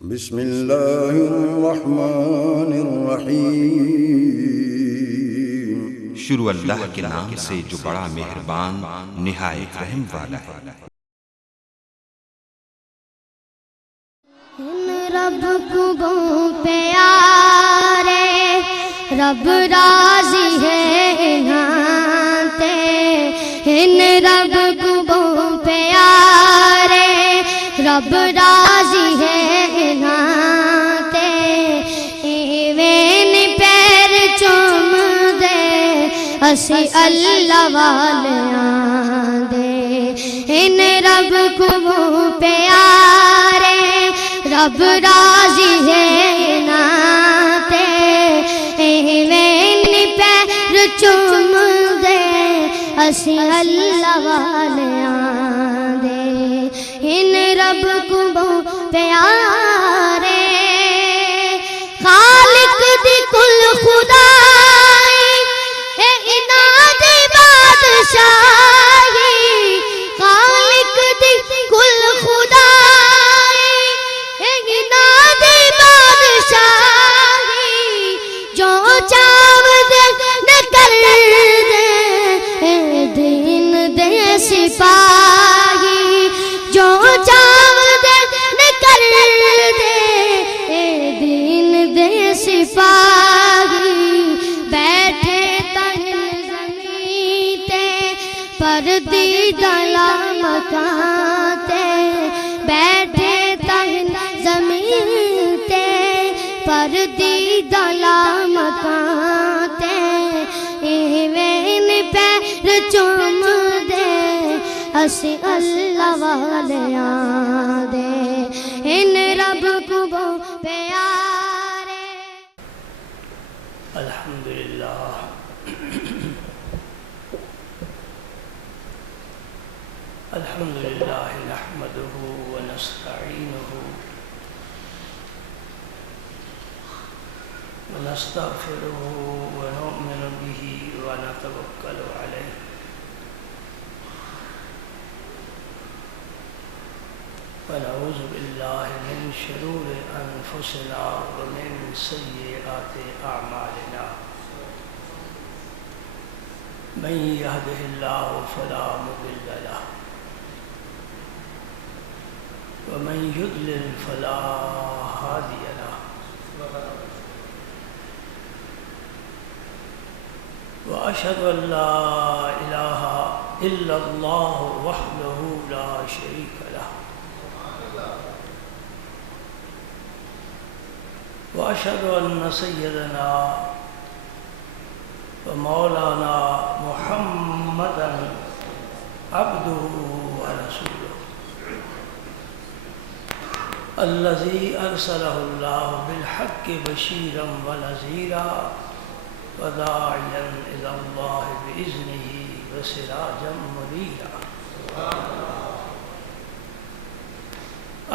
بسم اللہ الرحمن الرحیم۔ شروع اللہ کے نام سے جو بڑا مہربان نہایت رحم والا ہے۔ رب کو پیارے رب راضی ہے نہاتے، ان رب کو پیارے رب راضی ہے نہاتے، ایویں پیر چوم دے اسی اللہ والیاں دے، ان رب کو پیارے رب راضی ہے ناتے، ایویں پیر چوم دے اسی اللہ والیاں دے، ان رب کو پیارے خالق دی کل خدائی اے اناد بادشاہی، خالق دی کل خدائی اے اناد بادشاہی، جو چاو دے نہ کر دے اے دین دے سپاہی، جو چاو دے نہ کر دے اے دین دے سپاہی، بیٹھے تہن زمین تے پردیدہ مکان تے، بیٹھے تہن زمین تے پردیدہ مکان تے، ایویں پیر چوم دے اسی اللہ والیاں دے، ان رب کو پیارے۔ الحمدللہ الحمدللہ نحمده ونستعینه ونستغفره ونؤمن به ونتوکل علیہ، ونعوذ باللہ من شرور انفسنا ومن سیئات اعمالنا، من يهده الله فلا مضل له ومن يضلل فلا هادي له، وأشهد أن لا إله إلا الله وحده لا شريك له، وأشهد أن سيدنا ومولانا محمدا عبده ورسوله الذي أرسله الله بالحق بشيرا ونذيرا وداعيا إلى الله بإذنه وسراجا منيرا،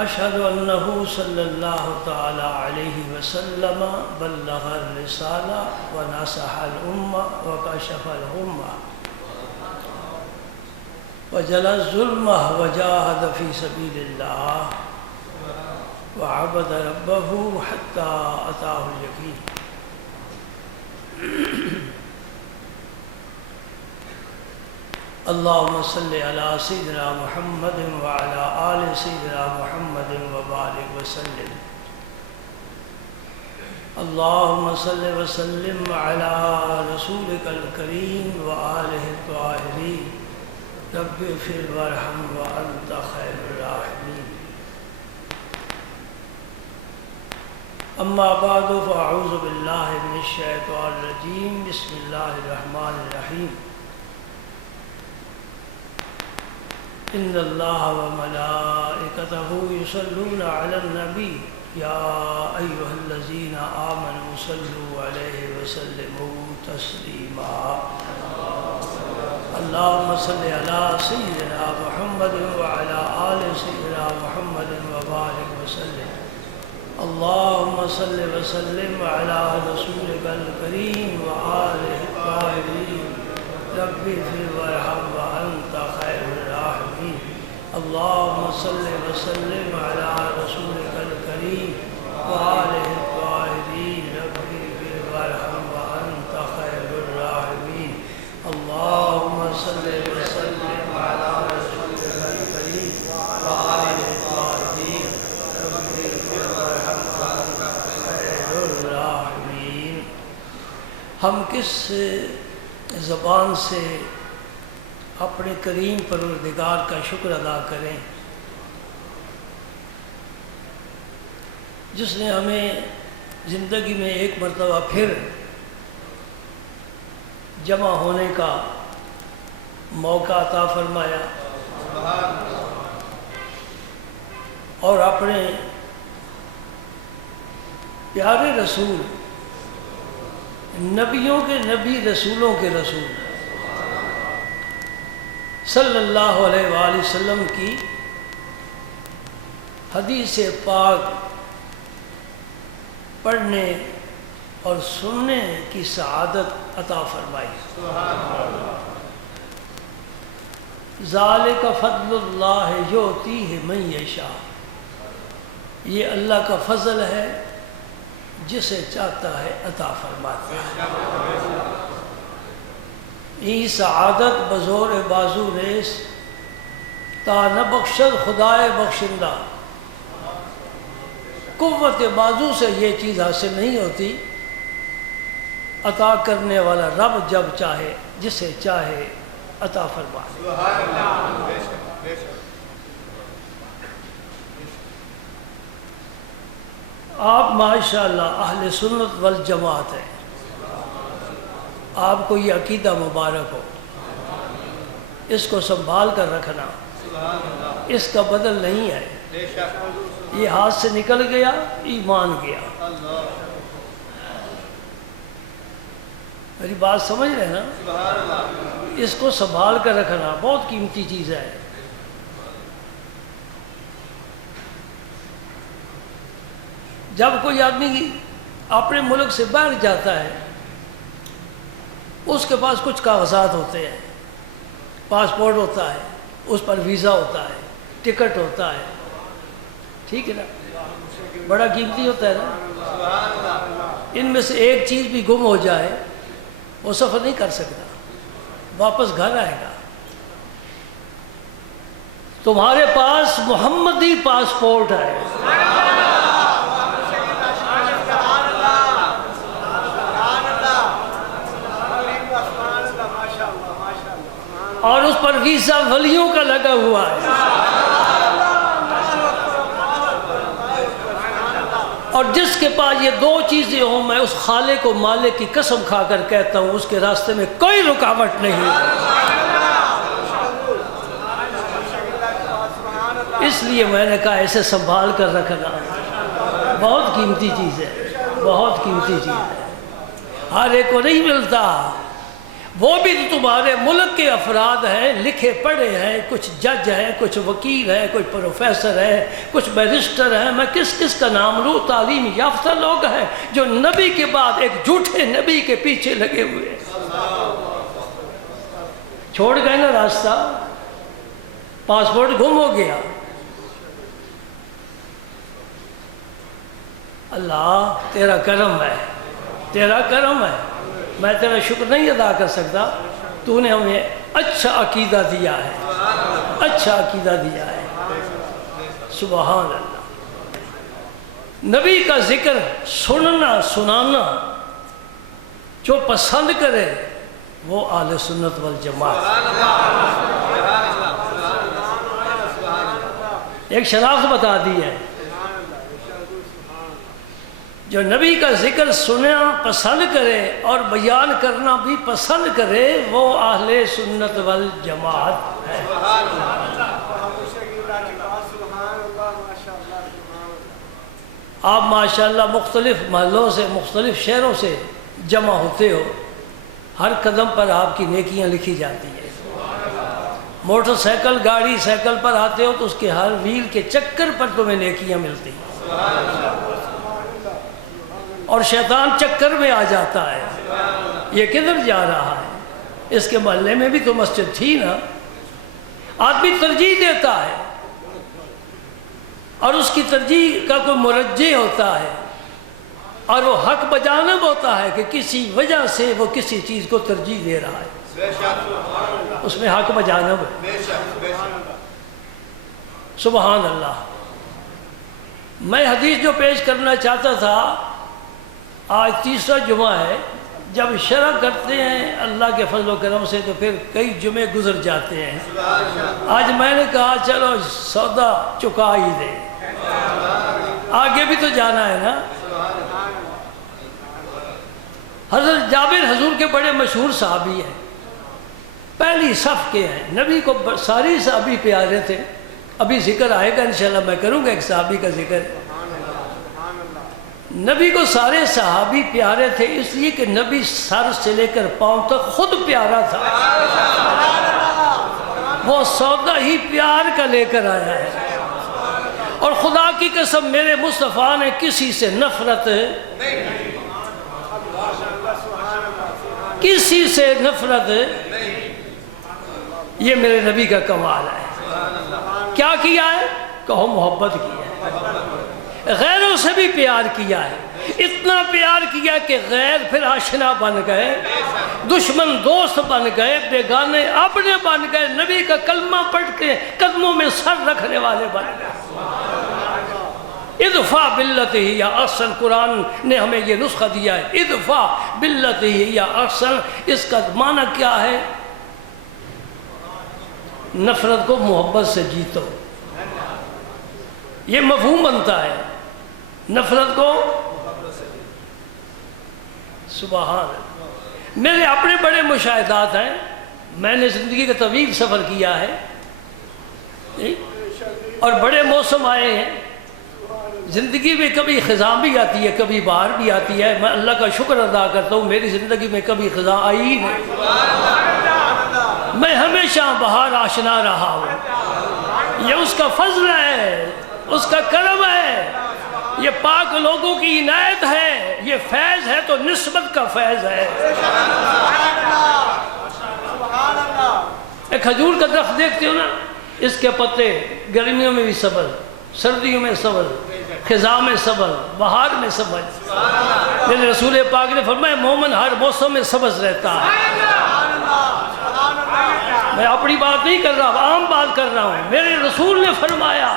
أشهد أنه صلى الله تعالى عليه وسلم بلغ الرسالة ونصح الأمة وكشف الغمة وجلى الظلمة وجاهد في سبيل الله وعبد ربه حتى أتاه اليقين، اللهم صل على سيدنا محمد وعلى آل سيدنا محمد وبارك وسلم، اللهم صل وسلم على رسولك الكريم وآله الطاهرين، رب اغفر وارحم وأنت خير الراحمين، اما بعد فاعوذ باللہ من الشیطان الرجیم، بسم اللہ الرحمن الرحیم، ان اللہ وملائکتہ یصلون علی النبی یا ایہا الذین آمنوا صلوا علیہ وسلموا تسلیما، اللہم صل علی سیدنا محمد وعلی آل سیدنا محمد وبارک وسلم، اللهم صل وسلم على رسولك الكريم وآله الطاهرين، رب اغفر وارحم وأنت خير الراحمين، اللهم صل وسلم على رسولك الكريم ہم کس زبان سے اپنے کریم پروردگار کا شکر ادا کریں جس نے ہمیں زندگی میں ایک مرتبہ پھر جمع ہونے کا موقع عطا فرمایا اور اپنے پیارے رسول، نبیوں کے نبی، رسولوں کے رسول صلی اللہ علیہ وآلہ وسلم کی حدیث پاک پڑھنے اور سننے کی سعادت عطا فرمائی۔ ذالک فضل اللہ یؤتیہ من یشاء، یہ اللہ کا فضل ہے، جسے چاہتا ہے عطا فرماتا ہے۔ یہ سعادت بزور بازو ریس تا نہ بخشد خدائے بخشندہ، قوت بازو سے یہ چیز حاصل نہیں ہوتی، عطا کرنے والا رب جب چاہے جسے چاہے عطا فرمائے۔ آپ ماشاءاللہ اہل سنت والجماعت ہیں، آپ کو یہ عقیدہ مبارک ہو، اس کو سنبھال کر رکھنا، اس کا بدل نہیں ہے، یہ ہاتھ سے نکل گیا ایمان گیا۔ میری بات سمجھ رہے ہیں نا؟ اس کو سنبھال کر رکھنا بہت قیمتی چیز ہے۔ جب کوئی آدمی اپنے ملک سے باہر جاتا ہے، اس کے پاس کچھ کاغذات ہوتے ہیں، پاسپورٹ ہوتا ہے، اس پر ویزا ہوتا ہے، ٹکٹ ہوتا ہے، ٹھیک ہے نا، بڑا قیمتی ہوتا ہے نا۔ ان میں سے ایک چیز بھی گم ہو جائے وہ سفر نہیں کر سکتا، واپس گھر آئے گا۔ تمہارے پاس محمدی پاسپورٹ ہے، اور اس پر ویزا ولیوں کا لگا ہوا ہے، اور جس کے پاس یہ دو چیزیں ہوں، میں اس خالق و مالک کی قسم کھا کر کہتا ہوں اس کے راستے میں کوئی رکاوٹ نہیں۔ اس لیے میں نے کہا اسے سنبھال کر رکھنا بہت قیمتی چیز ہے، بہت قیمتی چیز ہے، ہر ایک کو نہیں ملتا۔ وہ بھی تمہارے ملک کے افراد ہیں، لکھے پڑھے ہیں، کچھ جج ہیں، کچھ وکیل ہیں، کچھ پروفیسر ہیں، کچھ بیرسٹر ہیں، میں کس کس کا نام لوں، تعلیم یافتہ لوگ ہیں جو نبی کے بعد ایک جھوٹے نبی کے پیچھے لگے ہوئے ہیں۔ چھوڑ گئے نا راستہ، پاسپورٹ گم ہو گیا۔ اللہ تیرا کرم ہے، تیرا کرم ہے، میں تیرا شکر نہیں ادا کر سکتا، تو نے ہمیں اچھا عقیدہ دیا ہے، اچھا عقیدہ دیا ہے، سبحان اللہ۔ نبی کا ذکر سننا سنانا جو پسند کرے وہ اہل سنت والجماعت۔ ایک شناخت بتا دی ہے، جو نبی کا ذکر سننا پسند کرے اور بیان کرنا بھی پسند کرے وہ اہل سنت والجماعت ہے۔ آپ ماشاءاللہ مختلف محلوں سے، مختلف شہروں سے جمع ہوتے ہو، ہر قدم پر آپ کی نیکیاں لکھی جاتی ہیں۔ موٹر سائیکل، گاڑی سائیکل پر آتے ہو تو اس کے ہر ویل کے چکر پر تمہیں نیکیاں ملتی ہیں، اور شیطان چکر میں آ جاتا ہے، یہ کدھر جا رہا ہے، اس کے محلے میں بھی تو مسجد تھی نا۔ آدمی ترجیح دیتا ہے اور اس کی ترجیح کا کوئی مرجح ہوتا ہے، اور وہ حق بجانب ہوتا ہے کہ کسی وجہ سے وہ کسی چیز کو ترجیح دے رہا ہے، اس میں حق بجانب ہے۔ سبحان اللہ۔ میں حدیث جو پیش کرنا چاہتا تھا، آج تیسرا جمعہ ہے، جب شرح کرتے ہیں اللہ کے فضل و کرم سے تو پھر کئی جمعے گزر جاتے ہیں. آج میں نے کہا چلو سودا چکا ہی دے، آگے بھی تو جانا ہے نا. حضرت جابر حضور کے بڑے مشہور صحابی ہیں، پہلی صف کے ہیں. نبی کو ساری صحابی پیارے تھے. ابھی ذکر آئے گا انشاءاللہ، میں کروں گا ایک صحابی کا ذکر. نبی کو سارے صحابی پیارے تھے اس لیے کہ نبی سر سے لے کر پاؤں تک خود پیارا تھا. وہ سودا ہی پیار کا لے کر آیا ہے. اور خدا کی قسم میرے مصطفیٰ نے کسی سے نفرت، کسی سے نفرت، یہ میرے نبی کا کمال ہے. کیا کیا ہے؟ کہو محبت کی ہے. غیروں سے بھی پیار کیا ہے. اتنا پیار کیا کہ غیر پھر آشنا بن گئے، دشمن دوست بن گئے، بیگانے اپنے بن گئے. نبی کا کلمہ پڑھ کے قدموں میں سر رکھنے والے بن گئے. ادفع باللتی ہی احسن، قرآن نے ہمیں یہ نسخہ دیا ہے. ادفع باللتی ہی احسن، اس کا معنی کیا ہے؟ نفرت کو محبت سے جیتو، یہ مفہوم بنتا ہے. نفرت کو سبحان. میرے اپنے بڑے مشاہدات ہیں. میں نے زندگی کا طویل سفر کیا ہے اور بڑے موسم آئے ہیں. زندگی میں کبھی خزاں بھی آتی ہے، کبھی بہار بھی آتی ہے. میں اللہ کا شکر ادا کرتا ہوں میری زندگی میں کبھی خزاں آئی ہی نہیں. میں ہمیشہ بہار آشنا رہا ہوں. یہ اس کا فضل ہے، اس کا کرم ہے، یہ پاک لوگوں کی عنایت ہے. یہ فیض ہے تو نسبت کا فیض ہے. ایک کھجور کا درخت دیکھتے ہو نا، اس کے پتے گرمیوں میں بھی سبز، سردیوں میں سبز، خزاں میں سبز، بہار میں سبز. لیکن رسول پاک نے فرمایا مومن ہر موسم میں سبز رہتا ہے. میں اپنی بات نہیں کر رہا، عام بات کر رہا ہوں. میرے رسول نے فرمایا،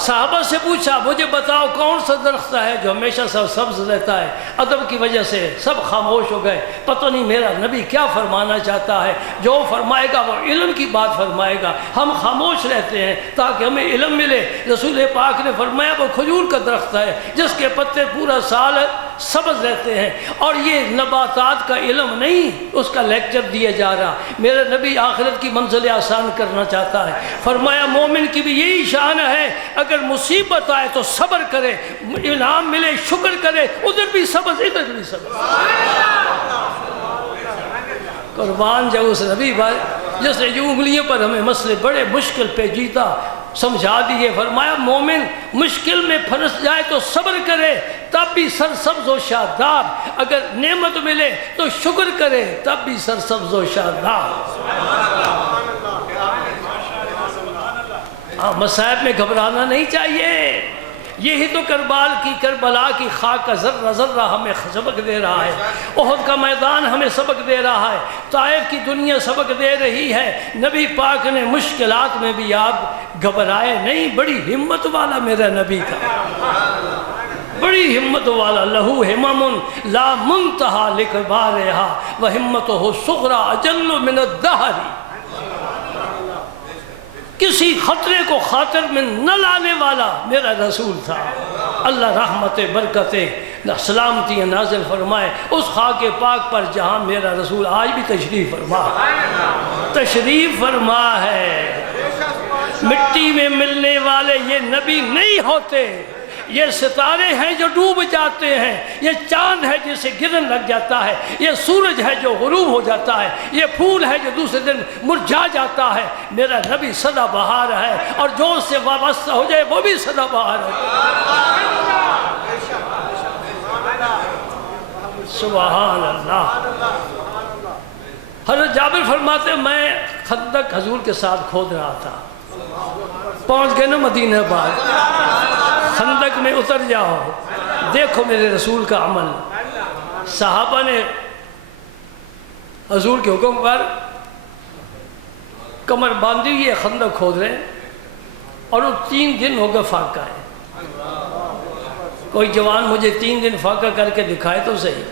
صحابہ سے پوچھا مجھے بتاؤ کون سا درخت ہے جو ہمیشہ سبز رہتا ہے؟ ادب کی وجہ سے سب خاموش ہو گئے. پتہ نہیں میرا نبی کیا فرمانا چاہتا ہے. جو فرمائے گا وہ علم کی بات فرمائے گا. ہم خاموش رہتے ہیں تاکہ ہمیں علم ملے. رسول پاک نے فرمایا وہ کھجور کا درخت ہے جس کے پتے پورا سال سبز رہتے ہیں. اور یہ نباتات کا علم نہیں، اس کا لیکچر دیا جا رہا. میرے نبی آخرت کی منزل آسان کرنا چاہتا ہے. فرمایا مومن کی بھی یہی شان ہے، اگر مصیبت آئے تو صبر کرے، انعام ملے شکر کرے. ادھر بھی سبز ادھر بھی سبز. قربان جاؤ اس نبی بھائی جس نے جو انگلیوں پر ہمیں مسئلے بڑے مشکل پیچیدہ سمجھا دیے. فرمایا مومن مشکل میں پھنس جائے تو صبر کرے تب بھی سرسبز و شاداب. اگر نعمت ملے تو شکر کرے تب بھی سرسبز و شاداب. مصائب میں گھبرانا نہیں چاہیے. یہی تو کربلا کی خاک کا ذرہ ذرہ ہمیں سبق دے رہا ہے. احد کا میدان ہمیں سبق دے رہا ہے. طائف کی دنیا سبق دے رہی ہے. نبی پاک نے مشکلات میں بھی آپ گھبرائے نہیں. بڑی ہمت والا میرا نبی تھا، بڑی ہمت والا. لہو ہمم لا منتہا لکبارہا وہمتہ صغری اجل من الدہر. کسی خطرے کو خاطر میں نہ لانے والا میرا رسول تھا. اللہ رحمت برکت سلامتی نازل فرمائے اس خاک پاک پر جہاں میرا رسول آج بھی تشریف فرما ہے. مٹی میں ملنے والے یہ نبی نہیں ہوتے. یہ ستارے ہیں جو ڈوب جاتے ہیں، یہ چاند ہے جسے گرن لگ جاتا ہے، یہ سورج ہے جو غروب ہو جاتا ہے، یہ پھول ہے جو دوسرے دن مرجھا جاتا ہے. میرا نبی سدا بہار ہے اور جو اس سے وابستہ ہو جائے وہ بھی سدا بہار ہے. سبحان اللہ. حضرت جابر فرماتے ہیں میں خندق حضور کے ساتھ کھود رہا تھا. پہنچ گئے نا مدینہ بعد، خندق میں اتر جاؤ، دیکھو میرے رسول کا عمل. صحابہ نے حضور کے حکم پر کمر باندھی ہوئی ہے، خندق کھود رہے ہیں اور وہ 3 دن ہو گئے فاقہ ہے. کوئی جوان مجھے 3 دن فاقہ کر کے دکھائے تو صحیح.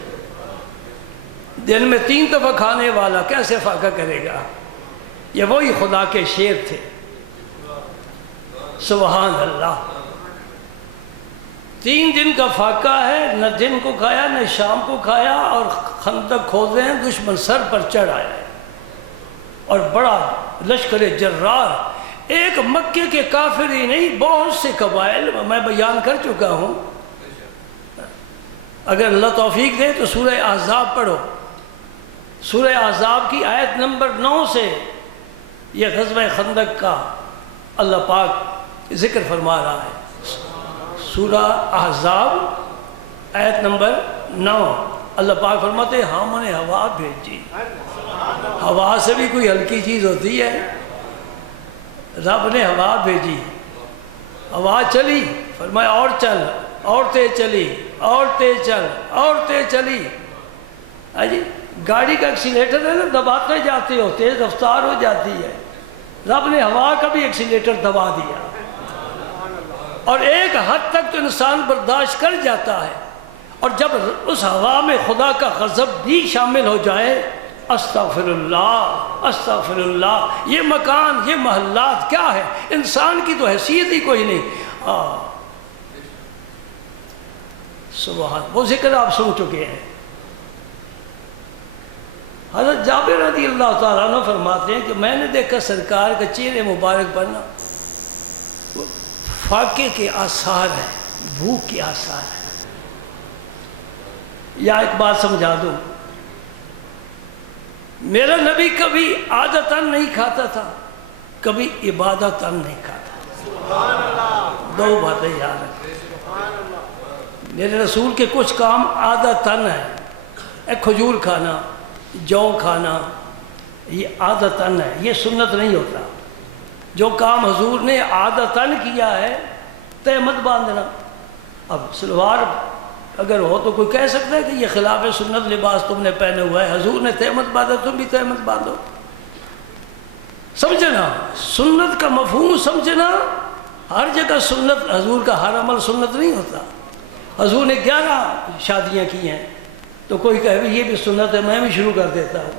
دن میں 3 دفعہ کھانے والا کیسے فاقہ کرے گا؟ یہ وہی خدا کے شیر تھے، سبحان اللہ۔ 3 دن کا فاقہ ہے، نہ دن کو کھایا نہ شام کو کھایا، اور خندق کھودے ہیں، دشمن سر پر چڑھ آیا ہے، اور بڑا لشکر جرار، ایک مکے کے کافر ہی نہیں، بہت سے قبائل میں بیان کر چکا ہوں۔ اگر اللہ توفیق دے تو سورہ احزاب پڑھو، سورہ احزاب کی آیت نمبر 9 سے یہ غزوہ خندق کا اللہ پاک ذکر فرما رہا ہے۔ سورہ احزاب آیت نمبر 9، اللہ پاک فرماتے ہیں ہم نے ہوا بھیجی۔ ہوا سے بھی کوئی ہلکی چیز ہوتی ہے؟ رب نے ہوا بھیجی، ہوا چلی، فرمایا اور چل، اور تیز چلی، اور تیز چل، اور تیز چلی۔ جی گاڑی کا ایکسیلیٹر ہے نا، دباتے جاتے ہو تیز رفتار ہو جاتی ہے، رب نے ہوا کا بھی ایکسیلیٹر دبا دیا، اور ایک حد تک تو انسان برداشت کر جاتا ہے، اور جب اس ہوا میں خدا کا غضب بھی شامل ہو جائے، استغفر اللہ استغفر اللہ، یہ مکان یہ محلات کیا ہے، انسان کی تو حیثیت ہی کوئی نہیں۔ سبحان، وہ ذکر آپ سن چکے ہیں۔ حضرت جابر رضی اللہ تعالیٰ عنہ فرماتے ہیں کہ میں نے دیکھا سرکار کا چہرے مبارک پر نا فاقے کے آثار ہیں، بھوک کے آثار ہیں۔ یا ایک بات سمجھا دوں، میرا نبی کبھی عادتاً نہیں کھاتا تھا، کبھی عبادتاً نہیں کھاتا۔ 2 باتیں یاد رکھیں، میرے رسول کے کچھ کام عادتاً ہیں، کھجور کھانا، جو کھانا، یہ عادتاً ہے، یہ سنت نہیں ہوتا۔ جو کام حضور نے عادتاً کیا ہے، تہمت باندھنا، اب سلوار اگر ہو تو کوئی کہہ سکتا ہے کہ یہ خلاف سنت لباس تم نے پہنے ہوا ہے، حضور نے تہمت باندھا، تم بھی تہمت باندھو۔ سمجھنا سنت کا مفہوم، سمجھنا ہر جگہ سنت، حضور کا ہر عمل سنت نہیں ہوتا۔ حضور نے 11 شادیاں کی ہیں، تو کوئی کہے بھی یہ بھی سنت ہے، میں بھی شروع کر دیتا ہوں،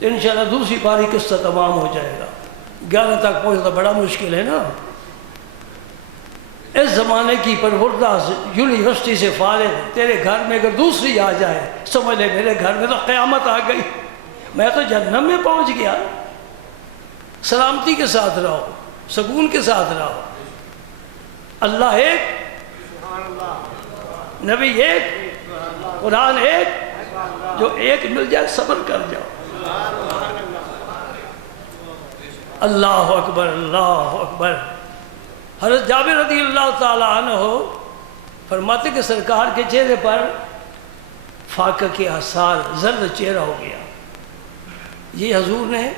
تو انشاءاللہ دوسری باری قصہ تمام ہو جائے گا۔ 11 تک پہنچنا بڑا مشکل ہے نا۔ اس زمانے کی پروردہ یونیورسٹی سے فارغ تیرے گھر میں اگر دوسری آ جائے، سمجھ لے میرے گھر میں تو قیامت آ گئی، میں تو جہنم میں پہنچ گیا۔ سلامتی کے ساتھ رہو، سکون کے ساتھ رہو۔ اللہ ایک، نبی ایک، قرآن ایک، جو ایک مل جائے صبر کر جاؤ۔ اللہ اکبر اللہ اکبر۔ حضرت جابر رضی اللہ تعالیٰ عنہ فرماتے کہ سرکار کے چہرے پر فاقہ کے آثار، زرد چہرہ ہو گیا۔ یہ حضور نے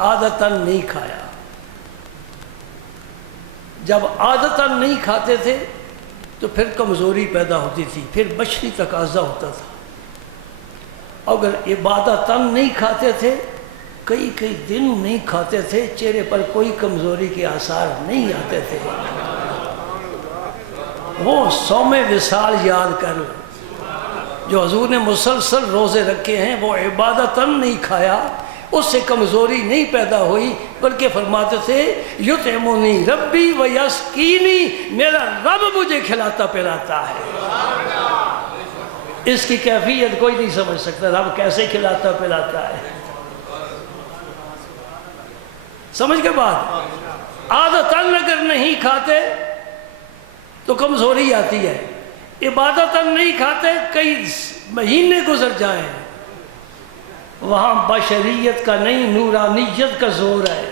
عادتاً نہیں کھایا۔ جب عادتاً نہیں کھاتے تھے تو پھر کمزوری پیدا ہوتی تھی، پھر بچنی تقاضا ہوتا تھا۔ اگر عبادتاً نہیں کھاتے تھے، کئی دن نہیں کھاتے تھے، چہرے پر کوئی کمزوری کے آثار نہیں آتے تھے۔ وہ صوم وصال یاد کر لو، جو حضور نے مسلسل روزے رکھے ہیں، وہ عبادتاً نہیں کھایا، اس سے کمزوری نہیں پیدا ہوئی، بلکہ فرماتے تھے یطعمنی ربی ویسقینی، میرا رب مجھے کھلاتا پلاتا ہے۔ اس کی کیفیت کوئی نہیں سمجھ سکتا، رب کیسے کھلاتا پلاتا ہے۔ سمجھ کے بعد عادتاً اگر نہیں کھاتے تو کمزوری آتی ہے، عبادتاً نہیں کھاتے، کئی مہینے گزر جائیں، وہاں بشریت کا نہیں نورانیت کا زور ہے۔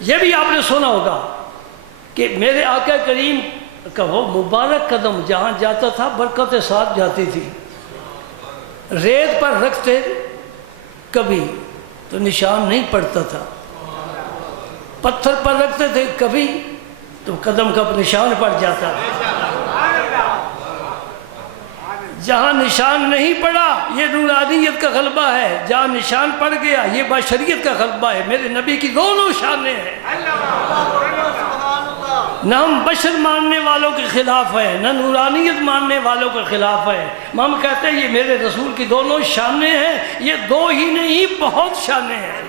یہ بھی آپ نے سنا ہوگا کہ میرے آقا کریم کا وہ مبارک قدم جہاں جاتا تھا برکتیں ساتھ جاتی تھی۔ ریت پر رکھتے کبھی تو نشان نہیں پڑتا تھا، پتھر پر رکھتے تھے کبھی تو قدم کا نشان پڑ جاتا تھا۔ جہاں نشان نہیں پڑا یہ نورانیت کا غلبہ ہے، جہاں نشان پڑ گیا یہ بشریت کا غلبہ ہے۔ میرے نبی کی دونوں شانیں ہیں، نہ ہم بشر ماننے والوں کے خلاف ہیں، نہ نورانیت ماننے والوں کے خلاف ہیں۔ ہم کہتے ہیں یہ میرے رسول کی دونوں شانیں ہیں، یہ دو ہی نہیں بہت شانیں ہیں۔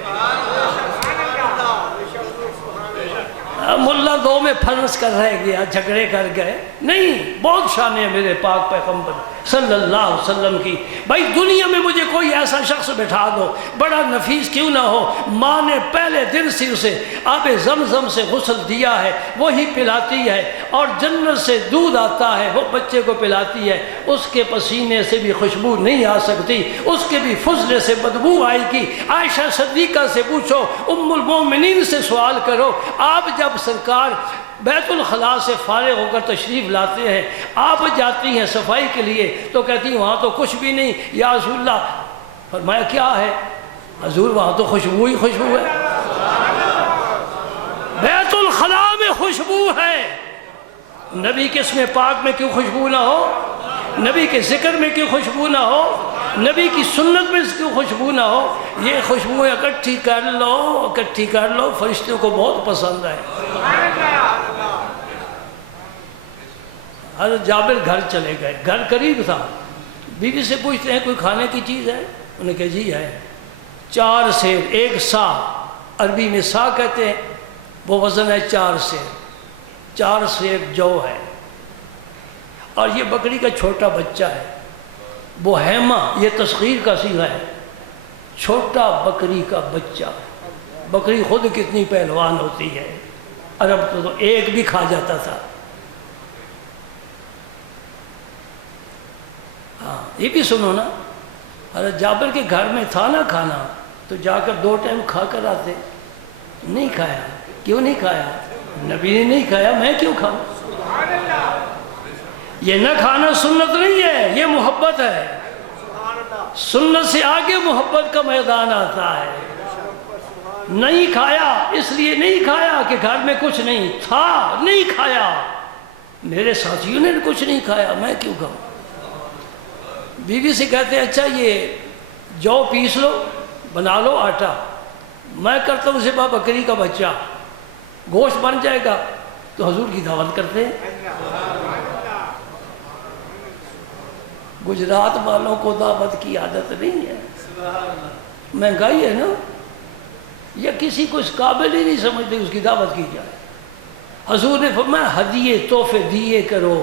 ملا دو میں پھنس کر رہ گیا، جھگڑے کر گئے، نہیں، بہت شانیں ہیں میرے پاک پیغمبر صلی اللہ علیہ وسلم کی۔ بھائی دنیا میں مجھے کوئی ایسا شخص بٹھا دو، بڑا نفیس کیوں نہ ہو، ماں نے پہلے دن سے اسے آب زمزم سے غسل دیا ہے، وہی پلاتی ہے، اور جنت سے دودھ آتا ہے وہ بچے کو پلاتی ہے، اس کے پسینے سے بھی خوشبو نہیں آ سکتی، اس کے بھی فضلے سے بدبو آئے گی۔ عائشہ صدیقہ سے پوچھو، ام المومنین سے سوال کرو، آپ جب سرکار بیت الخلاء سے فارغ ہو کر تشریف لاتے ہیں، آپ جاتی ہیں صفائی کے لیے تو کہتی ہیں وہاں تو کچھ بھی نہیں یا رسول اللہ۔ فرمایا کیا ہے؟ حضور وہاں تو خوشبو ہی خوشبو ہے، بیت الخلاء میں خوشبو ہے۔ نبی کے اسم پاک میں کیوں خوشبو نہ ہو؟ نبی کے ذکر میں کیوں خوشبو نہ ہو؟ نبی کی سنت میں کیوں خوشبو نہ ہو؟ یہ خوشبوئیں اکٹھی کر لو، اکٹھی کر لو، فرشتوں کو بہت پسند ہے۔ حضرت جابر گھر چلے گئے، گھر قریب تھا، بیوی سے پوچھتے ہیں کوئی کھانے کی چیز ہے؟ انہوں نے کہا جی ہے، 4 سیر، 1 سا، عربی میں سا کہتے ہیں، وہ وزن ہے 4 سیر، 4 سیر جو ہے، اور یہ بکری کا چھوٹا بچہ ہے، وہ ہیمہ، یہ تصغیر کا صیغہ ہے، چھوٹا بکری کا بچہ۔ بکری خود کتنی پہلوان ہوتی ہے، عرب تو ایک بھی کھا جاتا تھا۔ ہاں یہ بھی سنو نا، حضرت جابر کے گھر میں تھا نا کھانا، تو جا کر 2 ٹائم کھا کر آتے، نہیں کھایا۔ کیوں نہیں کھایا؟ نبی نے نہیں کھایا، میں کیوں کھاؤں؟ یہ نہ کھانا سنت نہیں ہے، یہ محبت ہے۔ سنت سے آگے محبت کا میدان آتا ہے۔ نہیں کھایا، اس لیے نہیں کھایا کہ گھر میں کچھ نہیں تھا، نہیں کھایا۔ میرے ساتھیوں نے کچھ نہیں کھایا، میں کیوں کھاؤں؟ بیوی سے کہتے ہیں اچھا یہ جو پیس لو، بنا لو آٹا، میں کرتا ہوں ذبح بکری کا بچہ، گوشت بن جائے گا تو حضور کی دعوت کرتے ہیں۔ گجرات والوں کو دعوت کی عادت نہیں ہے، مہنگائی ہے نا، یا کسی کو اس قابل ہی نہیں سمجھتے اس کی دعوت کی جائے۔ حضور نے فرمایا ہدیے تحفے دیے کرو،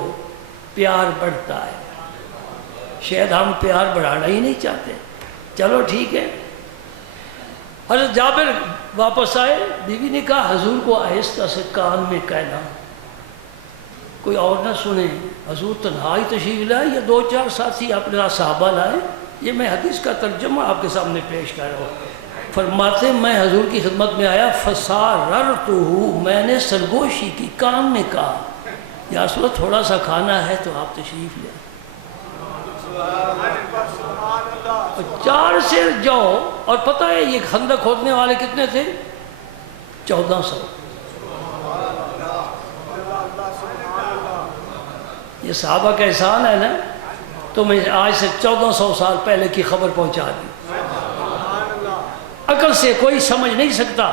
پیار بڑھتا ہے۔ شاید ہم پیار بڑھانا ہی نہیں چاہتے۔ چلو ٹھیک ہے۔ حضرت جابر واپس آئے، بیوی نے کہا حضور کو آہستہ سے کان میں کہنا، کوئی اور نہ سنے۔ حضور تنہا ہی تشریف لائے یا 2-4 ساتھی اپنے ساتھ صحابہ لائے؟ یہ میں حدیث کا ترجمہ آپ کے سامنے پیش کر رہا ہوں۔ فرماتے میں حضور کی خدمت میں آیا، فساررتہ، میں نے سرگوشی کی، کان میں کہا یا رسول اللہ تھوڑا سا کھانا ہے تو آپ تشریف لیں۔ 4 سیر جو، اور پتہ ہے یہ خندق کھودنے والے کتنے تھے؟ 1400۔ یہ صحابہ کا احسان ہے نا، تو میں آج سے 1400 سال پہلے کی خبر پہنچا دی۔ عقل سے کوئی سمجھ نہیں سکتا۔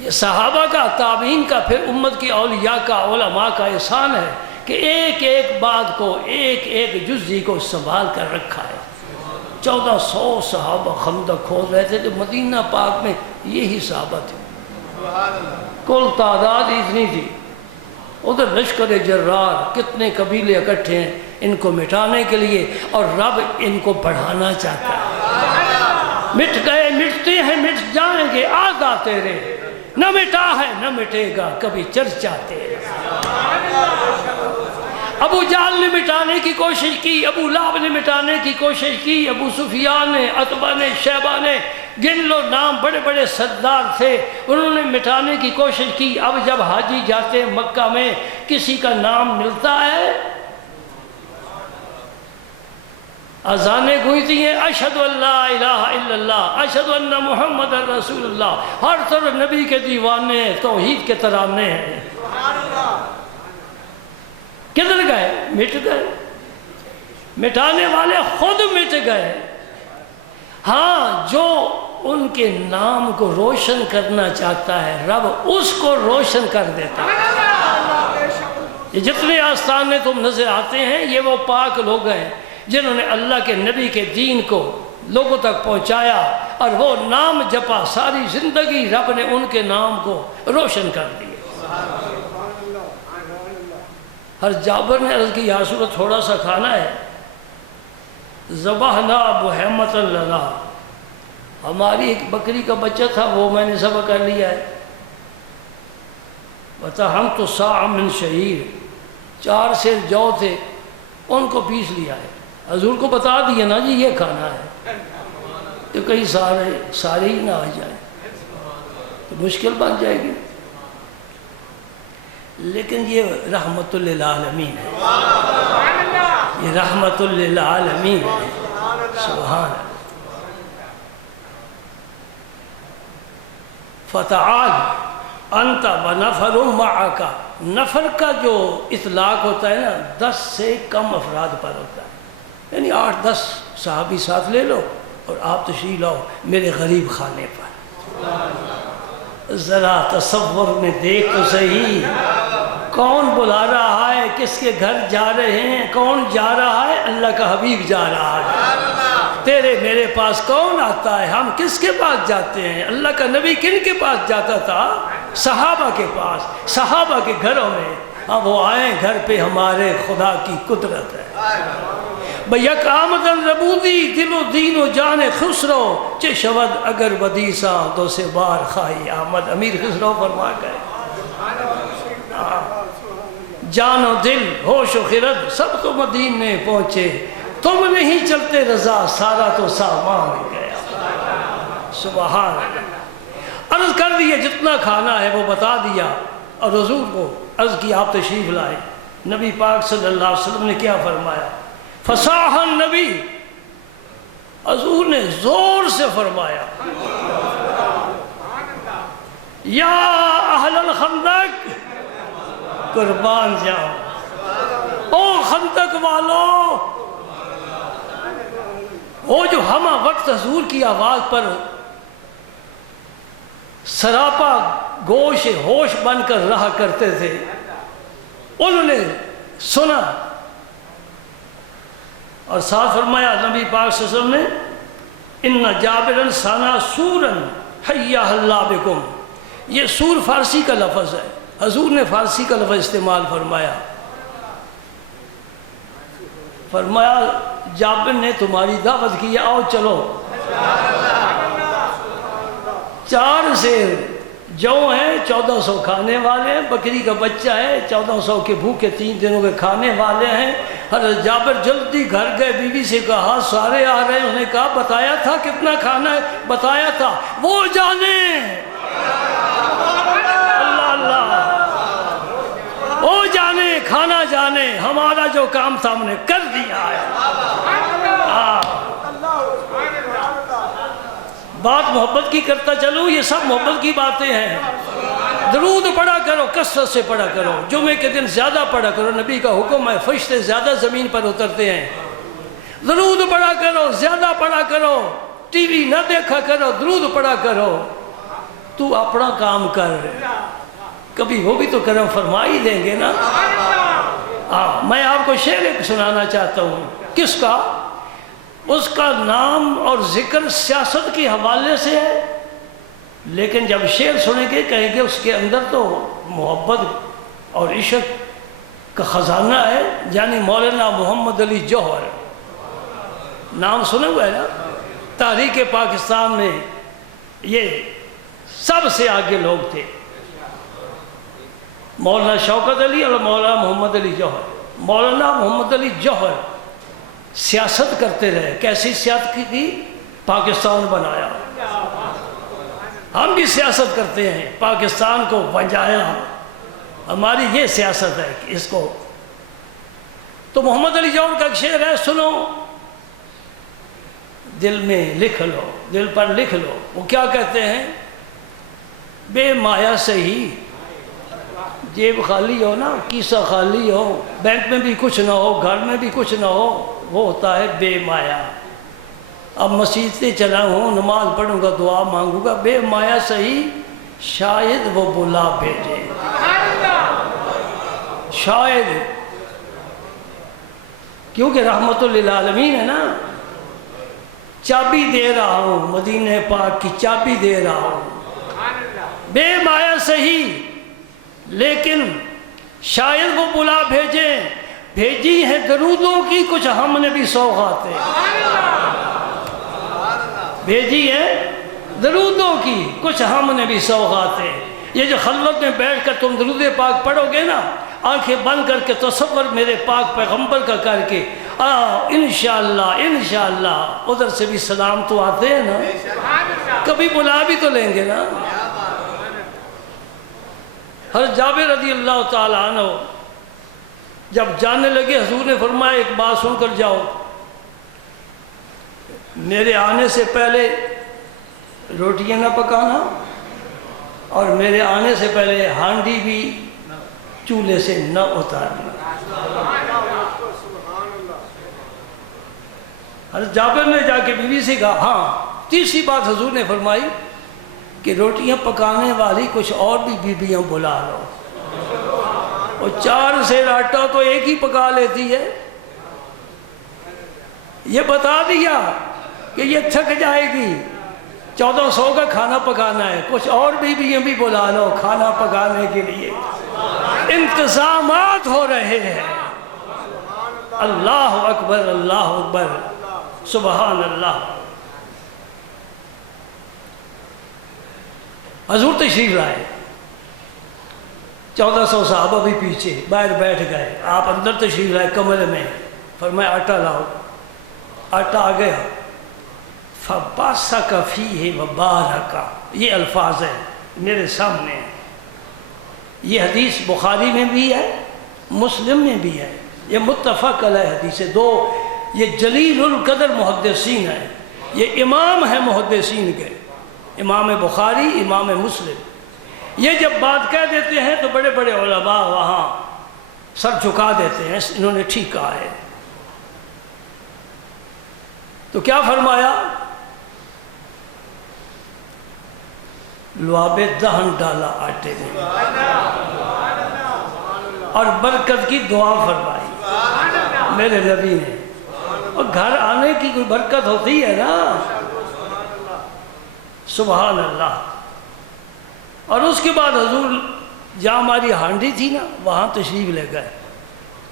یہ صحابہ کا، تابعین کا، پھر امت کی اولیاء کا، علماء کا احسان ہے کہ ایک ایک بات کو، ایک ایک جزئی کو سنبھال کر رکھا ہے۔ 1400 صحابہ خندق کھود رہے تھے، تو مدینہ پاک میں یہی صحابہ تھے، کل تعداد اتنی تھی۔ ادھر لشکر جرار، کتنے قبیلے اکٹھے ہیں ان کو مٹانے کے لیے، اور رب ان کو بڑھانا چاہتا ہے۔ مٹ گئے، مٹتے ہیں، مٹ جائیں گے آگا تیرے، نہ مٹا ہے نہ مٹے گا کبھی چرچا تیرے۔ ابو جہل نے مٹانے کی کوشش کی، ابو لہب نے مٹانے کی کوشش کی، ابو سفیان نے، عتبہ نے، شیبہ نے، گن لو نام، بڑے بڑے سردار تھے، انہوں نے مٹانے کی کوشش کی۔ اب جب حاجی جاتے ہیں مکہ میں، کسی کا نام ملتا ہے؟ اذانیں گونجتی ہیں، اشہد ان لا الہ الا اللہ، اشہد ان محمد رسول اللہ، ہر طرف نبی کے دیوانے، توحید کے ترانے ہیں۔ کدھر گئے؟ مٹ گئے۔ مٹانے والے خود مٹ گئے۔ ہاں جو ان کے نام کو روشن کرنا چاہتا ہے، رب اس کو روشن کر دیتا ہے۔ یہ جتنے آستانے تم نظر آتے ہیں یہ وہ پاک لوگ ہیں جنہوں نے اللہ کے نبی کے دین کو لوگوں تک پہنچایا اور وہ نام جپا، ساری زندگی رب نے ان کے نام کو روشن کر دیا۔ ہر جابر نے عرض کی یا رسول اللہ تھوڑا سا کھانا ہے، ذبحنا بہیمۃ لنا، ہماری ایک بکری کا بچہ تھا وہ میں نے ذبح کر لیا ہے، بتا ہم تو صاع من شعیر، 4 سیر جو تھے ان کو پیس لیا ہے، حضور کو بتا دیا نا جی یہ کھانا ہے، تو کئی سارے ہی نہ آ جائیں تو مشکل بن جائے گی، لیکن یہ رحمت للعالمین ہے، یہ رحمت للعالمین ہے، سبحان اللہ۔ فتعال انت ونفر معک، نفر کا جو اطلاق ہوتا ہے نا 10 سے کم افراد پر ہوتا ہے، یعنی 8-10 صحابی ساتھ لے لو اور آپ تشریف لاؤ میرے غریب خانے پر، ذرا تصور میں دیکھ تو صحیح کون بلا رہا ہے، کس کے گھر جا رہے ہیں، کون جا رہا ہے، اللہ کا حبیب جا رہا ہے، تیرے میرے پاس کون آتا ہے، ہم کس کے پاس جاتے ہیں، اللہ کا نبی کن کے پاس جاتا تھا، صحابہ کے پاس، صحابہ کے گھروں میں، اب وہ آئیں گھر پہ ہمارے خدا کی قدرت ہے۔ بیک آمدن ربودی دل و دین و جان خسرو چے شود اگر ودیسا دو سے بار خواہی آمد، امیر خسرو فرما گئے جان و دل ہوش و خرد سب تو مدینے پہنچے، تم نہیں چلتے رضا سارا تو سامان گیا، سبحان اللہ۔ عرض کر دیا جتنا کھانا ہے وہ بتا دیا، اور حضور کو عرض کی آپ تشریف لائے، نبی پاک صلی اللہ علیہ وسلم نے کیا فرمایا، فصاح النبی، حضور نے زور سے فرمایا یا اہل الخندق، قربان جاؤ او خندق والو، وہ جو ہمہ وقت حضور کی آواز پر سراپا گوش ہوش بن کر رہا کرتے تھے، انہوں نے سنا اور ساتھ فرمایا نبی پاک صلی اللہ علیہ وسلم نے ان جابرن ثنا سورن حیا اللہ بکم، یہ سور فارسی کا لفظ ہے، حضور نے فارسی کا لفظ استعمال فرمایا، فرمایا جابر نے تمہاری دعوت کی، آؤ چلو، 4 سیر جو ہیں 1400 کھانے والے ہیں، بکری کا بچہ ہے 1400 کے بھوکے 3 دنوں کے کھانے والے ہیں۔ حضرت جابر جلدی گھر گئے، بیوی سے کہا سارے آ رہے ہیں، انہوں نے کہا بتایا تھا کتنا کھانا ہے، بتایا تھا، وہ جانے اللہ اللہ، وہ جانے کھانا جانے، ہمارا جو کام تھا ہم نے کر دیا ہے۔ بات محبت کی کرتا چلوں، یہ سب محبت کی باتیں ہیں۔ درود پڑھا کرو، کثرت سے پڑھا کرو، جمعے کے دن زیادہ پڑھا کرو، نبی کا حکم ہے، فرشتے زیادہ زمین پر اترتے ہیں، درود پڑھا کرو، زیادہ پڑھا کرو، ٹی وی نہ دیکھا کرو، درود پڑھا کرو، تو اپنا کام کر، کبھی وہ بھی تو کرم فرما ہی دیں گے نا۔ میں آپ کو شعر ایک سنانا چاہتا ہوں، کس کا؟ اس کا نام اور ذکر سیاست کے حوالے سے ہے، لیکن جب شعر سنیں گے کہیں گے اس کے اندر تو محبت اور عشق کا خزانہ ہے، یعنی مولانا محمد علی جوہر، نام سنے ہوئے ہے نا، تحریک پاکستان میں یہ سب سے آگے لوگ تھے، مولانا شوکت علی اور مولانا محمد علی جوہر۔ مولانا محمد علی جوہر سیاست کرتے رہے، کیسی سیاست کی؟ پاکستان بنایا، ہم بھی سیاست کرتے ہیں، پاکستان کو بنایا، ہماری یہ سیاست ہے کہ اس کو۔ تو محمد علی جوہر کا ایک شعر ہے، سنو، دل میں لکھ لو، دل پر لکھ لو، وہ کیا کہتے ہیں؟ بے مایا سے ہی جیب خالی ہو نا، کیسہ خالی ہو، بینک میں بھی کچھ نہ ہو، گھر میں بھی کچھ نہ ہو، وہ ہوتا ہے بے مایا۔ اب مسجد سے چلا ہوں، نماز پڑھوں گا، دعا مانگوں گا، بے مایا صحیح شاید وہ بلا بھیجے، شاید کیونکہ رحمت للعالمین ہے نا، چابی دے رہا ہوں، مدینہ پاک کی چابی دے رہا ہوں، بے مایا صحیح لیکن شاید وہ بلا بھیجی ہیں درودوں کی کچھ ہم نے بھی سوغاتیں بھیجی ہیں، درودوں کی کچھ ہم نے بھی سوغاتیں۔ یہ جو خلوت میں بیٹھ کر تم درود پاک پڑھو گے نا، آنکھیں بند کر کے تصور میرے پاک پیغمبر کا کر کے، انشاءاللہ ادھر سے بھی سلام تو آتے ہیں نا، کبھی بلا بھی تو لیں گے نا۔ حضرت جابر رضی اللہ تعالیٰ عنہ جب جانے لگے، حضور نے فرمایا ایک بات سن کر جاؤ، میرے آنے سے پہلے روٹیاں نہ پکانا اور میرے آنے سے پہلے ہانڈی بھی چولہے سے نہ اتارنا۔ حضرت جابر نے جا کے بیوی سے کہا، ہاں تیسری بات حضور نے فرمائی کہ روٹیاں پکانے والی کچھ اور بھی بیویاں بلا لو، اور 4 سیر آٹا تو ایک ہی پکا لیتی ہے، یہ بتا دیا کہ یہ تھک جائے گی، 1400 کا کھانا پکانا ہے، کچھ اور بیویاں بھی بلا لو کھانا پکانے کے لیے، انتظامات ہو رہے ہیں۔ اللہ اکبر اللہ اکبر سبحان اللہ۔ حضور تشریف لائے، 1400 صحابہ بھی پیچھے باہر بیٹھ گئے، آپ اندر تشریف لائے کمرے میں، فرمایا آٹا لاؤ، آٹا آ گیا، فَبَاسَكَ فِيهِ وَبَارَكَ، یہ الفاظ ہیں میرے سامنے ہیں، یہ حدیث بخاری میں بھی ہے مسلم میں بھی ہے، یہ متفق علیہ حدیث ہے، دو یہ جلیل القدر محدثین ہیں، یہ امام ہیں محدثین کے، امام بخاری امام مسلم، یہ جب بات کہہ دیتے ہیں تو بڑے بڑے علماء وہاں سر جھکا دیتے ہیں، انہوں نے ٹھیک کہا ہے۔ تو کیا فرمایا؟ لعاب دہن ڈالا آٹے میں اور برکت کی دعا فرمائی میرے نبی نے، اور گھر آنے کی کوئی برکت ہوتی ہے نا، سبحان اللہ۔ اور اس کے بعد حضور جہاں ہماری ہانڈی تھی نا وہاں تشریف لے گئے،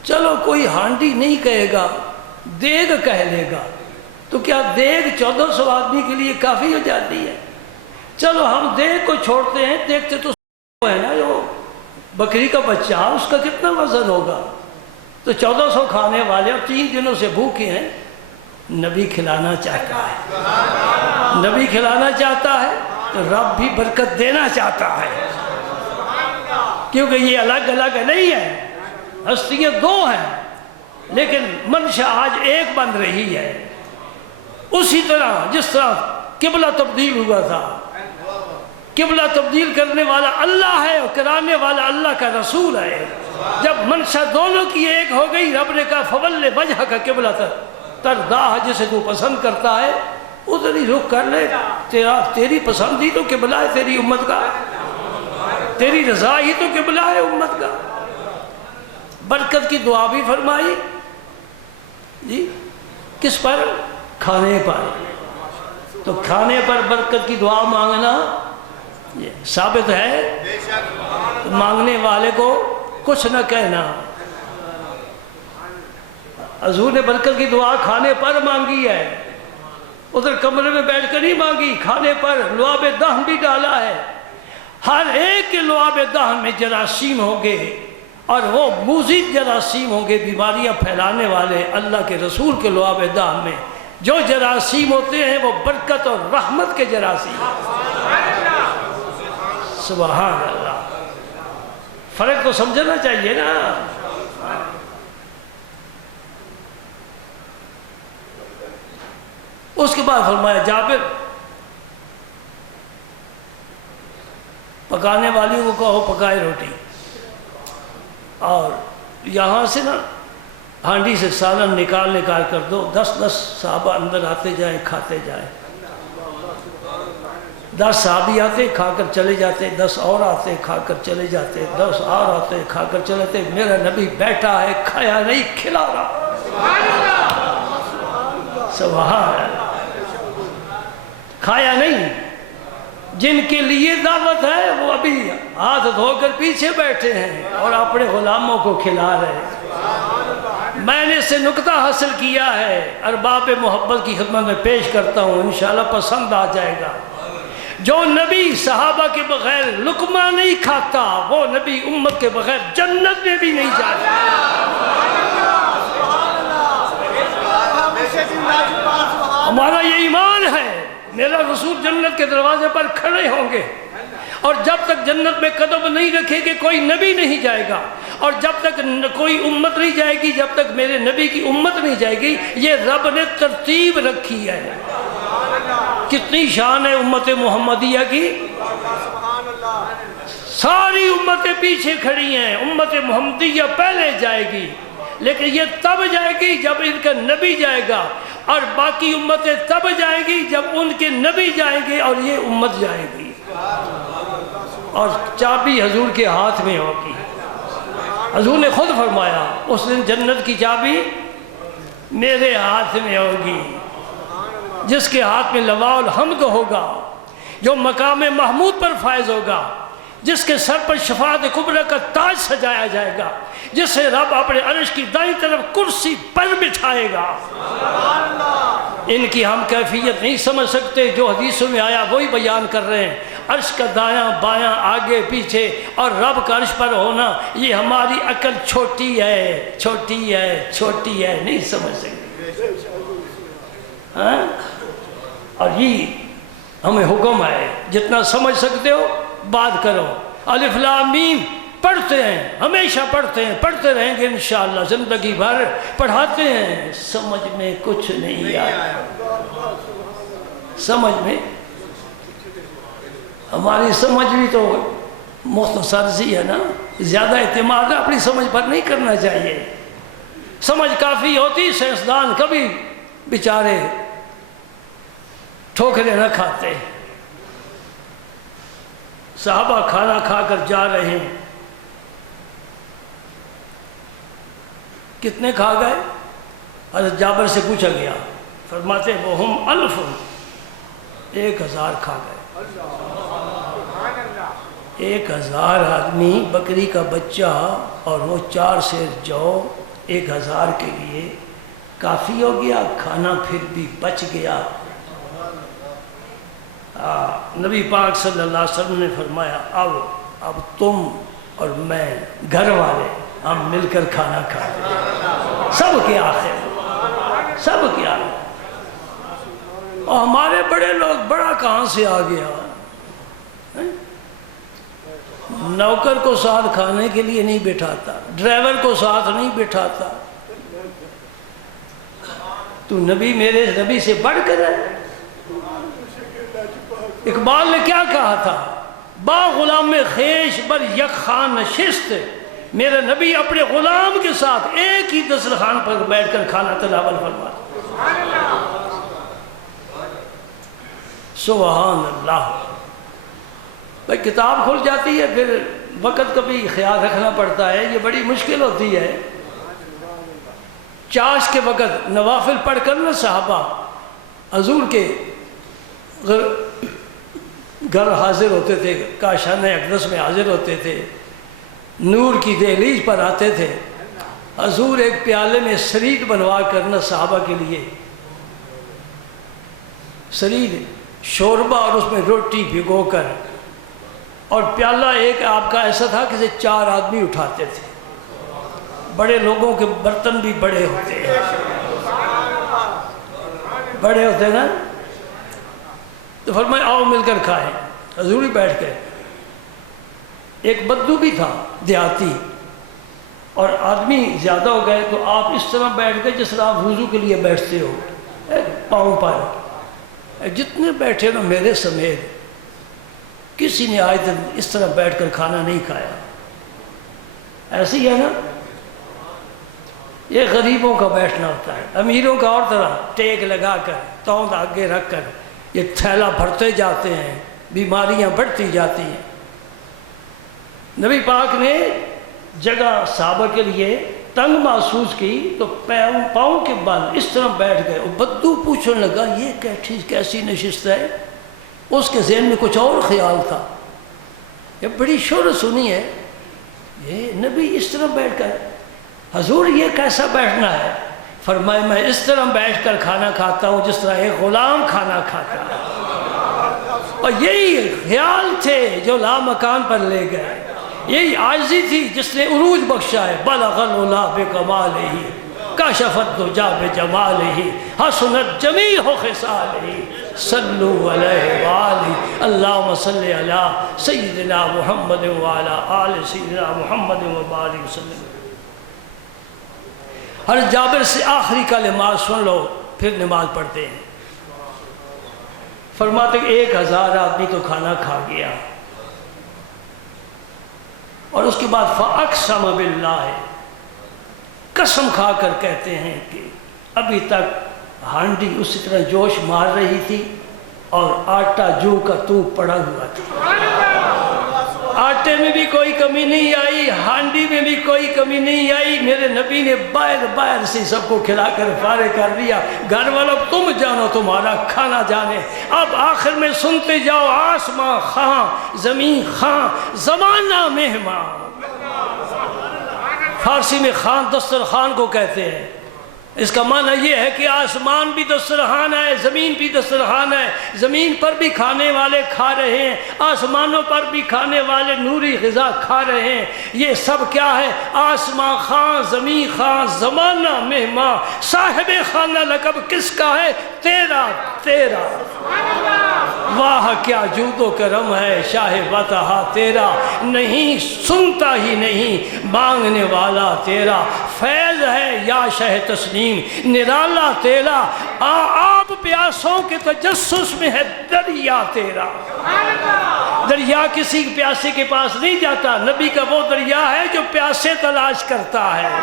چلو کوئی ہانڈی نہیں کہے گا، دیگ کہہ لے گا، تو کیا دیگ 1400 آدمی کے لیے کافی ہو جاتی ہے؟ چلو ہم دیگ کو چھوڑتے ہیں، دیکھتے تو ہے نا جو بکری کا بچہ، اس کا کتنا وزن ہوگا، تو 1400 کھانے والے اور 3 دنوں سے بھوکے ہیں، نبی کھلانا چاہتا ہے، نبی کھلانا چاہتا ہے تو رب بھی برکت دینا چاہتا ہے، کیونکہ یہ الگ الگ نہیں ہے، ہستیاں 2 ہیں لیکن منشا آج ایک بن رہی ہے۔ اسی طرح جس طرح قبلہ تبدیل ہوا تھا، قبلہ تبدیل کرنے والا اللہ ہے اور کرانے والا اللہ کا رسول ہے، جب منشا دونوں کی ایک ہو گئی، رب نے کہا فَوَلِّ وَجْهَكَ قِبْلَةً تَرْضَاهَا، جسے تو پسند کرتا ہے ادھر ہی رخ کر لے، تیری پسند ہی تو قبلہ ہے تیری امت کا، تیری رضا ہی تو قبلہ ہے امت کا۔ برکت کی دعا بھی فرمائی، جی کس پر؟ کھانے پر، تو کھانے پر برکت کی دعا مانگنا یہ ثابت ہے، مانگنے والے کو کچھ نہ کہنا۔ حضور نے برکت کی دعا کھانے پر مانگی ہے، ادھر کمرے میں بیٹھ کر نہیں مانگی، کھانے پر لعاب دہن بھی ڈالا ہے، ہر ایک کے لعاب دہن میں جراثیم ہوں گے، اور وہ مضر جراثیم ہوں گے، بیماریاں پھیلانے والے، اللہ کے رسول کے لعاب دہن میں جو جراثیم ہوتے ہیں وہ برکت اور رحمت کے جراثیم، سبحان اللہ۔ فرق تو سمجھنا چاہیے نا۔ اس کے بعد فرمایا جابر پکانے والی کو کہو پکائے روٹی، اور یہاں سے نا ہانڈی سے سالن نکال کر دو، 10 صحابہ اندر آتے جائیں کھاتے جائیں۔ 10 صحابی آتے کھا کر چلے جاتے، 10 اور آتے کھا کر چلے جاتے، 10 اور آتے کھا کر چلے جاتے، میرا نبی بیٹھا ہے، کھایا نہیں، کھلا رہا۔ سبحان اللہ، کھایا نہیں۔ جن کے لیے دعوت ہے وہ ابھی ہاتھ دھو کر پیچھے بیٹھے ہیں اور اپنے غلاموں کو کھلا رہے ہیں۔ میں نے اس سے نکتہ حاصل کیا ہے، ارباب محبت کی خدمت میں پیش کرتا ہوں، انشاءاللہ پسند آ جائے گا۔ جو نبی صحابہ کے بغیر لقمہ نہیں کھاتا، وہ نبی امت کے بغیر جنت میں بھی نہیں جاتا۔ ہمارا یہ ایمان ہے، میرا رسول جنت کے دروازے پر کھڑے ہوں گے، اور جب تک جنت میں قدم نہیں رکھے گے کوئی نبی نہیں جائے گا، اور جب تک کوئی امت نہیں جائے گی جب تک میرے نبی کی امت نہیں جائے گی۔ یہ رب نے ترتیب رکھی ہے۔ کتنی شان ہے امت محمدیہ کی، ساری امتیں پیچھے کھڑی ہیں، امت محمدیہ پہلے جائے گی، لیکن یہ تب جائے گی جب ان کا نبی جائے گا، اور باقی امتیں تب جائے گی جب ان کے نبی جائیں گے اور یہ امت جائے گی، اور چابی حضور کے ہاتھ میں ہوگی۔ حضور نے خود فرمایا اس دن جنت کی چابی میرے ہاتھ میں ہوگی۔ جس کے ہاتھ میں لواء الحمد ہوگا، جو مقام محمود پر فائز ہوگا، جس کے سر پر شفاعت کبریٰ کا تاج سجایا جائے گا، جسے رب اپنے عرش کی دائیں طرف کرسی پر بٹھائے گا۔ ان کی ہم کیفیت نہیں سمجھ سکتے، جو حدیثوں میں آیا وہی بیان کر رہے ہیں۔ عرش کا دایاں بایاں آگے پیچھے اور رب کا عرش پر ہونا، یہ ہماری عقل چھوٹی ہے، چھوٹی ہے، چھوٹی ہے، نہیں سمجھ سکتے۔ ہاں؟ اور یہ ہمیں حکم ہے، جتنا سمجھ سکتے ہو بات کرو۔ الف لام میم پڑھتے ہیں، ہمیشہ پڑھتے ہیں، پڑھتے رہیں گے انشاءاللہ، زندگی بھر پڑھاتے ہیں، سمجھ میں کچھ نہیں آیا۔ سمجھ میں ہماری سمجھ بھی تو مختصر سی ہے نا، زیادہ اعتماد اپنی سمجھ پر نہیں کرنا چاہیے۔ سمجھ کافی ہوتی، سائنسدان کبھی بیچارے ٹھوکریں نہ کھاتے۔ صحابہ کھانا کھا کر جا رہے ہیں، کتنے کھا گئے؟ حضرت جابر سے پوچھا گیا، فرماتے وہم 1000، 1000 کھا گئے۔ 1000 آدمی، بکری کا بچہ اور وہ 4 سیر جو 1000 کے لیے کافی ہو گیا، کھانا پھر بھی بچ گیا۔ نبی پاک صلی اللہ علیہ وسلم نے فرمایا اب تم اور میں گھر والے ہم مل کر کھانا کھائیں، سب کے آخر، سب کے آخر۔ اور ہمارے بڑے لوگ بڑا کہاں سے آ گیا؟ نوکر کو ساتھ کھانے کے لیے نہیں بٹھاتا، ڈرائیور کو ساتھ نہیں بٹھاتا، تو نبی میرے نبی سے بڑھ کر ہے۔ اقبال نے کیا کہا تھا؟ با غلام خیش بر یک خان نشست، میرا نبی اپنے غلام کے ساتھ ایک ہی دسترخوان پر بیٹھ کر کھانا تناول فرماتا۔ سبحان اللہ۔ بھائی کتاب کھل جاتی ہے، پھر وقت کا بھی خیال رکھنا پڑتا ہے، یہ بڑی مشکل ہوتی ہے۔ چاش کے وقت نوافل پڑھ کر نا صحابہ حضور کے گھر حاضر ہوتے تھے، کاشانہ اقدس میں حاضر ہوتے تھے، نور کی دہلیز پر آتے تھے۔ حضور ایک پیالے میں سرید بنوا کرنا صحابہ کے لیے، سرید شوربہ اور اس میں روٹی بھگو کر، اور پیالہ ایک آپ کا ایسا تھا کہ 4 آدمی اٹھاتے تھے۔ بڑے لوگوں کے برتن بھی بڑے ہوتے ہیں، بڑے ہوتے ہیں نا، تو فرمایا آؤ مل کر کھائیں۔ حضور ہی بیٹھ گئے۔ ایک بدو بھی تھا دیہاتی، اور آدمی زیادہ ہو گئے تو آپ اس طرح بیٹھ گئے جس طرح آپ وضو کے لیے بیٹھتے ہو، پاؤں پر۔ جتنے بیٹھے نا میرے سمیت، کسی نے آج تک اس طرح بیٹھ کر کھانا نہیں کھایا۔ ایسی ہے نا، یہ غریبوں کا بیٹھنا ہوتا ہے، امیروں کا اور طرح ٹیک لگا کر، توند آگے رکھ کر یہ تھیلا بھرتے جاتے ہیں، بیماریاں بڑھتی جاتی ہیں۔ نبی پاک نے جگہ صحابہ کے لیے تنگ محسوس کی تو پاؤں کے بل اس طرح بیٹھ گئے، اور بدو پوچھنے لگا یہ کیسی نشست ہے؟ اس کے ذہن میں کچھ اور خیال تھا، یہ بڑی شہرت سنی ہے، یہ نبی اس طرح بیٹھ کر، حضور یہ کیسا بیٹھنا ہے؟ فرمایا میں اس طرح بیٹھ کر کھانا کھاتا ہوں جس طرح ایک غلام کھانا کھاتا ہے۔ اور یہی خیال تھے جو لامکان پر لے گئے، یہی عاجزی تھی جس نے عروج بخشا ہے۔ بلغ العلا بکمالہ کشف الدجی بجمالہ حسنت جمیع خصالہ صلو علیہ وآلہ اللہم صلی علی سیدنا محمد وعلی آل سیدنا محمد وبارک وسلم۔ ہر جابر سے آخری کلمات سن لو پھر نماز پڑھتے ہیں۔ فرماتے کہ 1000 آدمی تو کھانا کھا گیا، اور اس کے بعد فَأَقْسَمَ بِاللَّهِ، قسم کھا کر کہتے ہیں کہ ابھی تک ہانڈی اسی طرح جوش مار رہی تھی اور آٹا جو کا تو پڑا ہوا تھا، آٹے میں بھی کوئی کمی نہیں آئی، ہانڈی میں بھی کوئی کمی نہیں آئی۔ میرے نبی نے باہر سے سب کو کھلا کر فارغ کر دیا، گھر والوں تم جانو تمہارا کھانا جانے۔ اب آخر میں سنتے جاؤ، آسمان خاں زمین خاں زمانہ مہمان۔ فارسی میں خان دسترخوان کو کہتے ہیں، اس کا معنی یہ ہے کہ آسمان بھی دسترخوان ہے، زمین بھی دسترخوان ہے، زمین پر بھی کھانے والے کھا رہے ہیں، آسمانوں پر بھی کھانے والے نوری غذا کھا رہے ہیں۔ یہ سب کیا ہے؟ آسمان خاں زمین خاں زمانہ مہمان۔ صاحب خانہ لقب کس کا ہے؟ تیرا۔ واہ کیا جود و کرم ہے شاہ بطحہ تیرا، نہیں سنتا ہی نہیں مانگنے والا تیرا، فیض ہے یا شہ تسلیم نرالا تیرا، آپ پیاسوں کے تجسس میں ہے دریا تیرا۔ دریا کسی پیاسے کے پاس نہیں جاتا، نبی کا وہ دریا ہے جو پیاسے تلاش کرتا ہے۔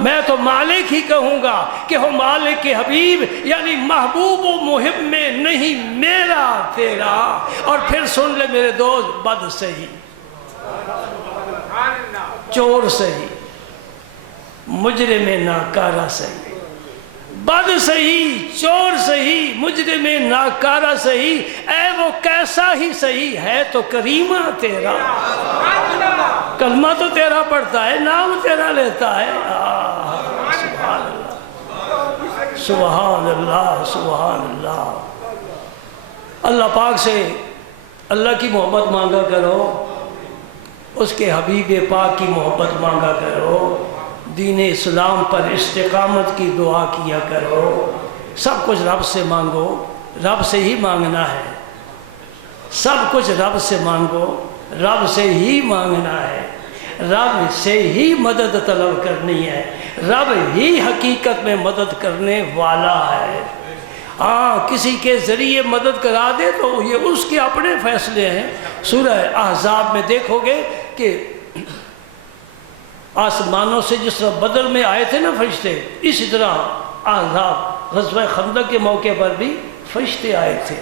میں تو مالک ہی کہوں گا کہ ہو مالک کے حبیب، یعنی محبوب و محب میں نہیں میرا تیرا۔ اور پھر سن لے میرے دوست، بد سہی چور سہی مجرم ناکارہ سہی، بد سہی چور سہی مجرم ناکارہ سہی، اے وہ کیسا ہی سہی ہے تو کریمہ تیرا۔ کلمہ تو تیرا پڑھتا ہے، نام تیرا لیتا ہے۔ سبحان اللہ سبحان اللہ سبحان اللہ۔ اللہ پاک سے اللہ کی محبت مانگا کرو، اس کے حبیب پاک کی محبت مانگا کرو، دین اسلام پر استقامت کی دعا کیا کرو۔ سب کچھ رب سے مانگو، رب سے ہی مانگنا ہے، سب کچھ رب سے مانگو، رب سے ہی مانگنا ہے، رب سے ہی مدد طلب کرنی ہے، رب ہی حقیقت میں مدد کرنے والا ہے۔ ہاں کسی کے ذریعے مدد کرا دے تو یہ اس کے اپنے فیصلے ہیں۔ سورہ احزاب میں دیکھو گے کہ آسمانوں سے جس طرح بدر میں آئے تھے نا فرشتے، اسی طرح احزاب غزوہ خندق کے موقع پر بھی فرشتے آئے تھے۔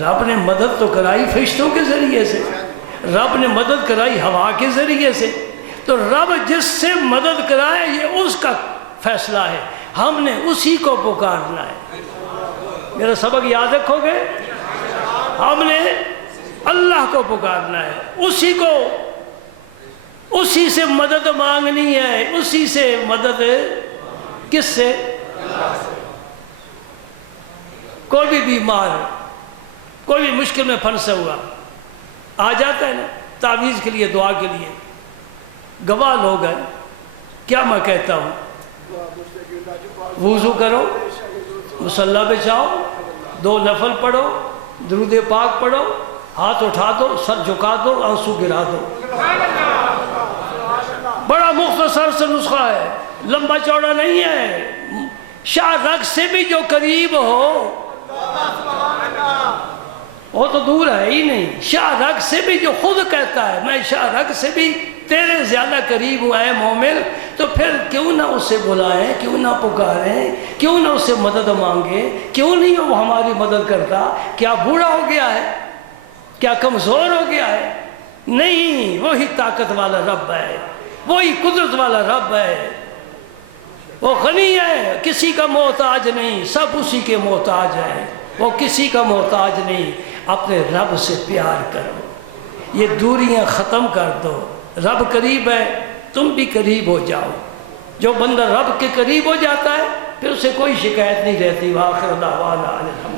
رب نے مدد تو کرائی فرشتوں کے ذریعے سے، رب نے مدد کرائی ہوا کے ذریعے سے، تو رب جس سے مدد کرائے یہ اس کا فیصلہ ہے، ہم نے اسی کو پکارنا ہے۔ میرا سبق یاد رکھو گے، ہم نے اللہ کو پکارنا ہے، اسی سے مدد مانگنی ہے، اسی سے مدد، کس سے؟ کوئی بھی بیمار، کوئی بھی مشکل میں پھنسا ہوا آ جاتا ہے نا تعویذ کے لیے، دعا کے لیے، گواہ لوگ ہیں، کیا میں کہتا ہوں؟ وضو کرو، مصلی بچھاؤ، 2 نفل پڑھو، درود پاک پڑھو، ہاتھ اٹھا دو، سر جھکا دو، آنسو گرا دو۔ بڑا مختصر سے نسخہ ہے، لمبا چوڑا نہیں ہے۔ شاہ رگ سے بھی جو قریب ہو وہ تو دور ہے ہی نہیں، شاہ رگ سے بھی جو خود کہتا ہے میں شاہ رگ سے بھی تیرے زیادہ قریب ہوا ہے مومن، تو پھر کیوں نہ اسے بلائیں، کیوں نہ پکاریں، کیوں نہ اسے مدد مانگیں؟ کیوں نہیں وہ ہماری مدد کرتا؟ کیا بوڑھا ہو گیا ہے؟ کیا کمزور ہو گیا ہے؟ نہیں، وہی طاقت والا رب ہے، وہی قدرت والا رب ہے، وہ غنی ہے، کسی کا محتاج نہیں، سب اسی کے محتاج ہیں، وہ کسی کا محتاج نہیں۔ اپنے رب سے پیار کرو، یہ دوریاں ختم کر دو، رب قریب ہے، تم بھی قریب ہو جاؤ۔ جو بندہ رب کے قریب ہو جاتا ہے پھر اسے کوئی شکایت نہیں رہتی۔ وآخر دعوانا الحمد